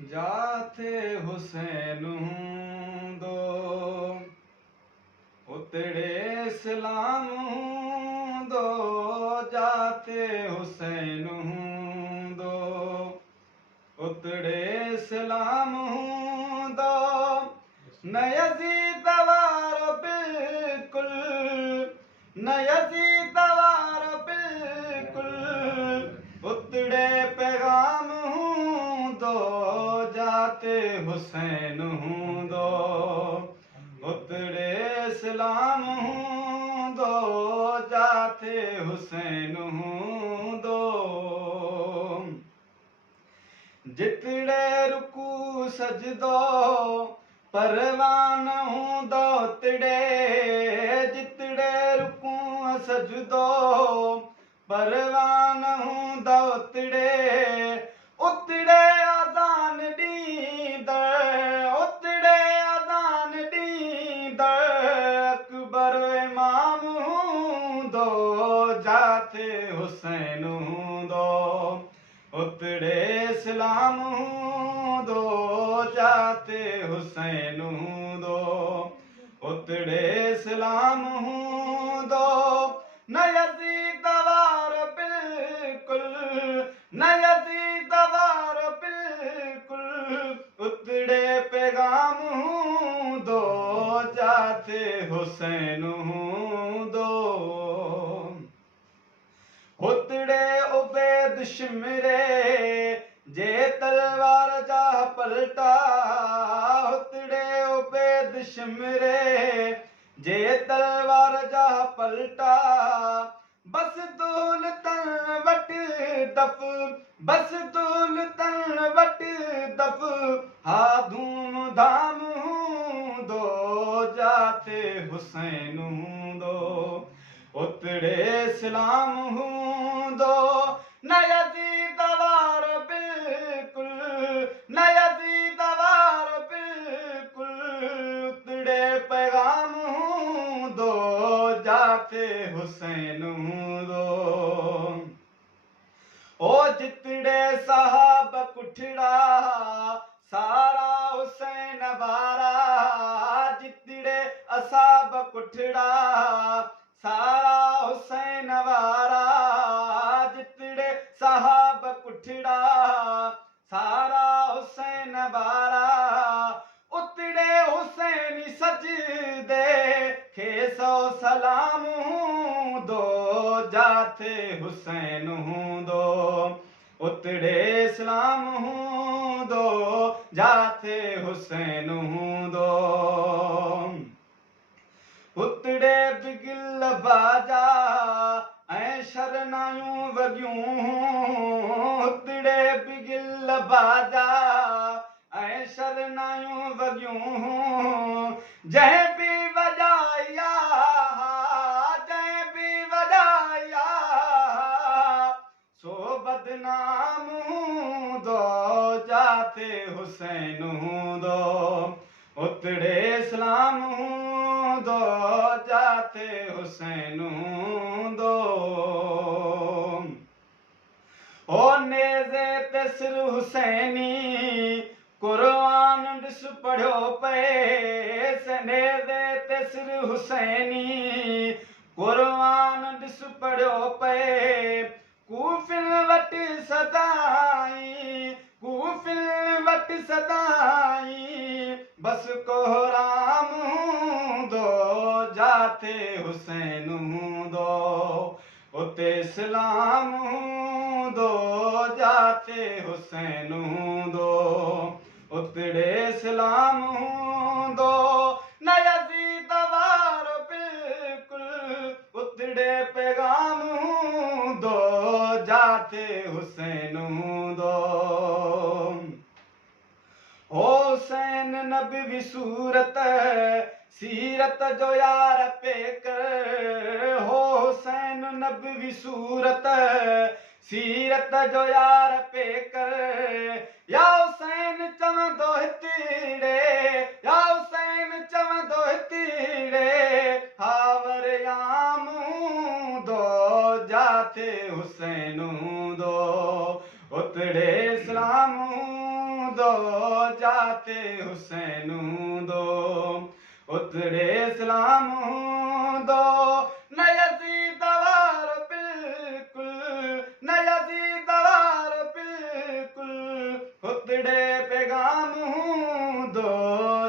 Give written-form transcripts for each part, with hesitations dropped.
जाथे हुसैन दो उतड़े सलाम दो जाते हुसैन दो उतड़े सलाम दो न यज़ीद वार बिल्कुल न यज़ीद वार बिल्कुल उतड़े पैगाम दो जाते हुसैन दो उतड़े सलाम दो जाते हुसैन दो जितड़े रुकू सजदो परवान हूंदो तिड़े जितड़े रुकू सजदो परवान हूंदो तिड़े उतड़े आज़ान ॾींदड़ उतड़े आज़ान ॾींदड़ अकबर इमाम हूंदो जाते हुसैन हूंदो उतड़े सलाम दो जाते हुसैन दो उतड़े सलाम दो न यज़ीद वार बिल्कुल न यज़ीद वार बिल्कुल उतड़े पैगाम दो जाते हुसैन दो उतड़े उबैद शिमरे जे तलवार जा पलटा उतड़े उबैद शिमरे जे तलवार जा पलटा बस दूल तन वट दफ बस दूल तन वट दफ हा धूम धाम दो जाते हुसैन दो उतड़े सलाम दो न यज़ीद वार बिल्कुल न यज़ीद वार बिल्कुल उतड़े पैगाम दो जाते हुसैन दो ओ जितड़े साहब कुठड़ा सारा हुसैन वारा जितड़े असाब कुठड़ा सारा हुसैन वारा जितड़े साहब कुठड़ा सारा हुसैन वारा उतड़े हुसैन सजदे खेसो सलाम दो जाते हुसैन दो उतड़े सलाम दो जाते हुसैन दो उतड़े बिगिल बाजा ऐं शरनायूं वॻियूं उतड़े बिगिल बाजा ऐं शरनायूं वॻियूं जंहिं बि वॼाया जंहिं बि वॼाया सो बदनाम दो जाते हुसैन दो उतड़े सलाम दो जाते हुसैन दो ओ नेज़े ते सिर हुसैनी कुरान ॾिस पढ़ियो पए नेज़े ते सिर हुसैनी कुरान ॾिस पढ़ियो पए कूफिल वटि सदाई कूफिल वटि सदाई बस कोहराम दो जाते हुसैन दो उते सलाम दो जाते हुसैन दो उतड़े सलाम दो न यज़ीद वार बिल्कुल उतड़े पैगाम दो जाते हुसैन दो हुसैन नबी सूरत सीरत जो यार पेकर हुसैन नबी सूरत सीरत जो यार पेकर या हुसैन चवंदो हितड़े या हुसैन चवंदो हितड़े हावर याम दो जाते हुसैन दो उतड़े सलाम दो जाते हुसैन दो उतरे इस्लाम दो न यजीद वार बिल्कुल न यजीद वार बिल्कुल उतरे पैगाम दो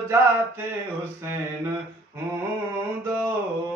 जाते हुसैन दो